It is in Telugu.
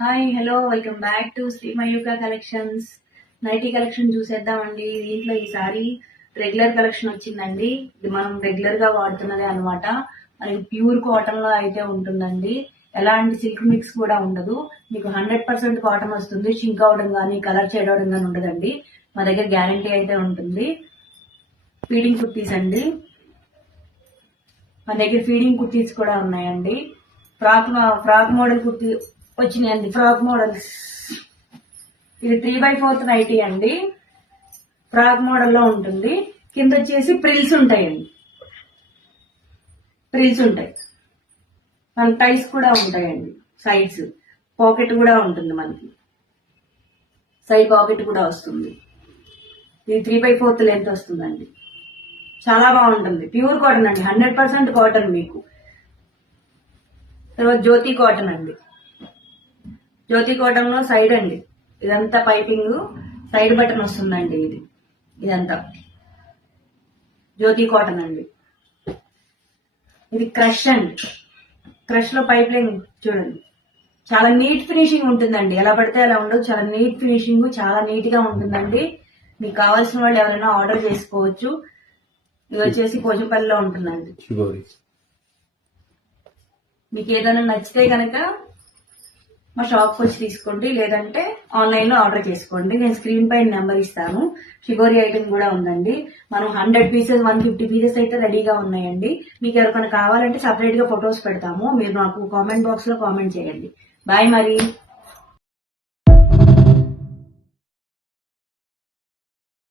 Hi hello welcome back to Shri Mayuka collections. Nighty collection చూసేద్దామండి. దీంట్లో ఈసారి రెగ్యులర్ కలెక్షన్ వచ్చిందండి. ఇది మనం రెగ్యులర్ గా వాడుతున్నదే అనమాట. మనకి ప్యూర్ కాటన్ లో అయితే ఉంటుందండి. ఎలాంటి సిల్క్ మిక్స్ కూడా ఉండదు. మీకు 100% కాటన్ వస్తుంది. షింక్ అవడం కానీ కలర్ షేడ్ అవడం కానీ ఉండదండి. మా దగ్గర గ్యారంటీ అయితే ఉంటుంది. ఫీడింగ్ కుర్తీస్ అండి. మన దగ్గర ఫీడింగ్ కుర్తీస్ కూడా ఉన్నాయండి. ఫ్రాక్ మోడల్ కుర్తీ వచ్చినాయండి. ఫ్రాక్ మోడల్స్ ఇది 3/4 నైటీ అండి. ఫ్రాక్ మోడల్లో ఉంటుంది. కింద వచ్చేసి ప్రిల్స్ ఉంటాయండి. ప్రిల్స్ ఉంటాయి. మన టైస్ కూడా ఉంటాయండి. సైడ్స్ పాకెట్ కూడా ఉంటుంది. మనకి సైడ్ పాకెట్ కూడా వస్తుంది. ఇది 3/4 లెంత్ వస్తుందండి. చాలా బాగుంటుంది. ప్యూర్ కాటన్ అండి. 100% కాటన్. మీకు తర్వాత జ్యోతి కాటన్ అండి. జ్యోతి కాటన్ లో సైడ్ అండి. ఇదంతా పైపింగ్ సైడ్ బటన్ వస్తుందండి. ఇదంతా జ్యోతి కాటన్ అండి. ఇది క్రష్ అండి. క్రష్ లో పైప్ లైన్ చూడండి. చాలా నీట్ ఫినిషింగ్ ఉంటుందండి. ఎలా పడితే అలా ఉండదు. చాలా నీట్ ఫినిషింగ్, చాలా నీట్ గా ఉంటుందండి. మీకు కావాల్సిన వాళ్ళు ఎవరైనా ఆర్డర్ చేసుకోవచ్చు. ఇది వచ్చేసి పోచంపల్లిలో ఉంటుందండి. మీకు ఏదైనా నచ్చితే కనుక మా షాప్కి వచ్చి తీసుకోండి, లేదంటే ఆన్లైన్ లో ఆర్డర్ చేసుకోండి. నేను స్క్రీన్ పైన నెంబర్ ఇస్తాను. షిగోరి ఐటమ్ కూడా ఉందండి. మనం 100 పీసెస్ 150 పీసెస్ అయితే రెడీగా ఉన్నాయండి. మీకు ఎవరికైనా కావాలంటే సపరేట్ గా ఫొటోస్ పెడతాము. మీరు నాకు కామెంట్ బాక్స్ లో కామెంట్ చేయండి. బాయ్ మరి.